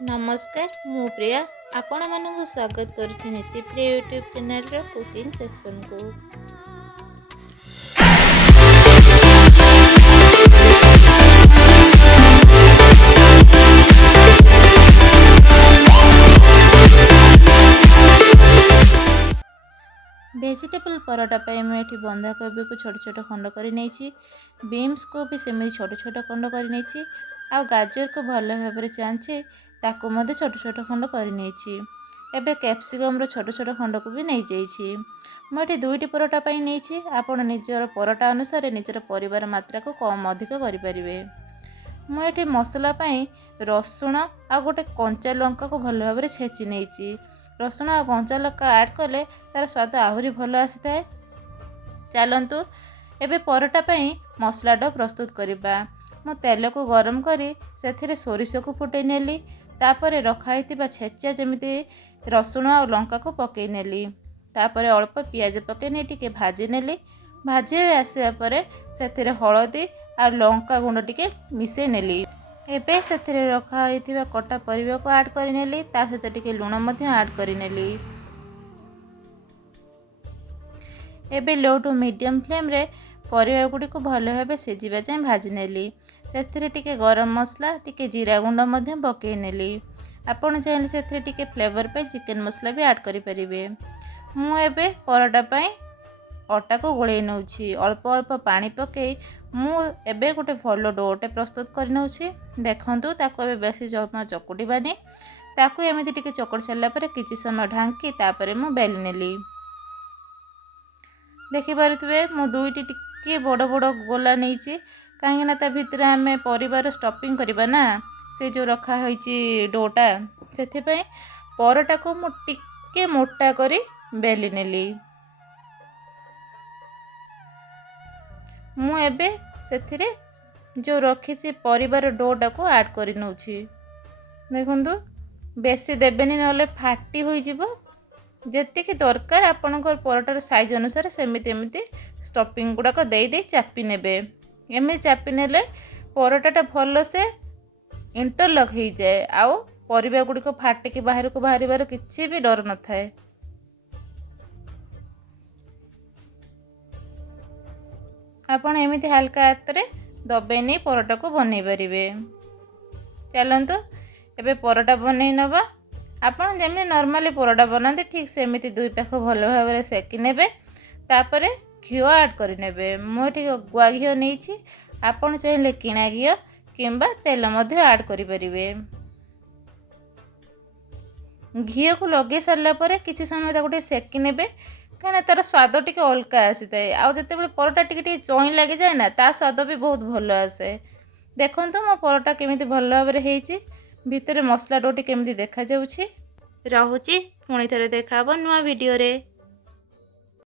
नमस्कार मु प्रिया आपण मानक स्वागत करुच्ची नीतिप्रिय यूट्यूब चैनल रो कुकिंग सेक्शन को। वेजिटेबल पराठा पे मुझे बंधा कोबी को छोट छोट खंड कर बीन्स को भी सेमती छोट छोट खंड कर आ गाजर को भल भाव में चाँचे ताकू मध्य छोट छोट खंड कर एबे कैप्सिकम रो छोट छोट खंड को भी नहीं जाइए। मुझे दुईटी पराठा नहीं आपण निजर पराठा अनुसार निजर परिवार मात्रा को कम अधिक करें। मुझे मसला रसुण आ गोटे कंचा लंका को भल भाव में छेची नहीं। रसुण आ कंचा लंका ऐड कले तार स्वाद आहरी भल आसी थाए। चलतु एबे पराठा मसलाटा प्रस्तुत करवा। मु तेल को गरम करी से सोरिष को फुटे नेली तापर रखाई छेचा जमी रसुण आ लंका को पकई नेली तापर अल्प पियाज पकई टिके भाजी नेली। भाजी आसवा पर से हलदी आ लंका गुंड टिके मिसई नेली। एबे से रखाई कटा परिवा को ऐड कर नेली ता सहित टिके लुण मध्य ऐड कर नेली। एबे लो टू मीडियम फ्लेम रे परिवा गुडी को भल भाव सिझिबा जाय भाजी नेली। सेथिरे टिके गरम मसला टिके जीरा गुंड मध्य पकई नेली। आपण चाहिले सेथिरे टिके फ्लेवर पे चिकन मसला भी ऐड करि परिबे। मु एबे पराठा पे अटा को गोळेई नउछि अल्प अल्प पानी पकई मु एबे गोटे भल डोटे प्रस्तुत कर नउछि। देखंतु ताको एबे बेसी जमा चकुटिबानी ताको एमिति टिके चकड़ सारला पर किछि समय ढांकी तापर मु बेली नेली। देखि पारुथबे मु दुईटी टिके बड़ बड़ गोला नैछि कहीं ना ता भितर आमे परिवार स्टफिंग करबा ना से जो रखा होइछि डोटा सेथि पई परोटा को मु टिके मोटा करी बेली नेली। मु एबे सेथिरे जो रखी परिवार डोटा को ऐड कर नउछि। देखंतु बेसी देबेनी नले फाटी होई जिवो। जेतिकी दरकार आपनकर परोटार साइज अनुसार सेमिति एमिति स्टफिंग गुडा को देई देई चापी नेबे। एमि चापी नेले परोटाटा भल से इंटरलक हो जाए आउ परिबा गुडी को फाटिकी बाहर को बाहर किछि भी डर न थाए। आपण एमिति हल्का हाथ रे दबे नहीं परोटा को बनै परिबे। चलंतु एबे परोटा बनै नबा। आपण जेमि नॉर्मली परोटा बनाते ठीक सेमिति दुई पाख भल भाव में सेकी नेबे तापर घिओ ऐड कर नेबे। मु ठीक गुआ घिओ नहीं आपण चाहिले किणा घिओ किंबा तेल मध्य ऐड करि परिबे। घिओ को लगे सारला पर किछि समय ताको सेकी नेबे कहीं तार स्वाद टिके अलका आसी थाए। आउ जते परोटा टिके चोई लगे जाए ना ता स्वाद भी बहुत भल आसे। देखंतु मो परोटा केमिति भल भाव में हेछि भितर मसला डोटी केमिति देखा जाउछि। रहुछि पुणी थरे देखा नुआ वीडियो रे।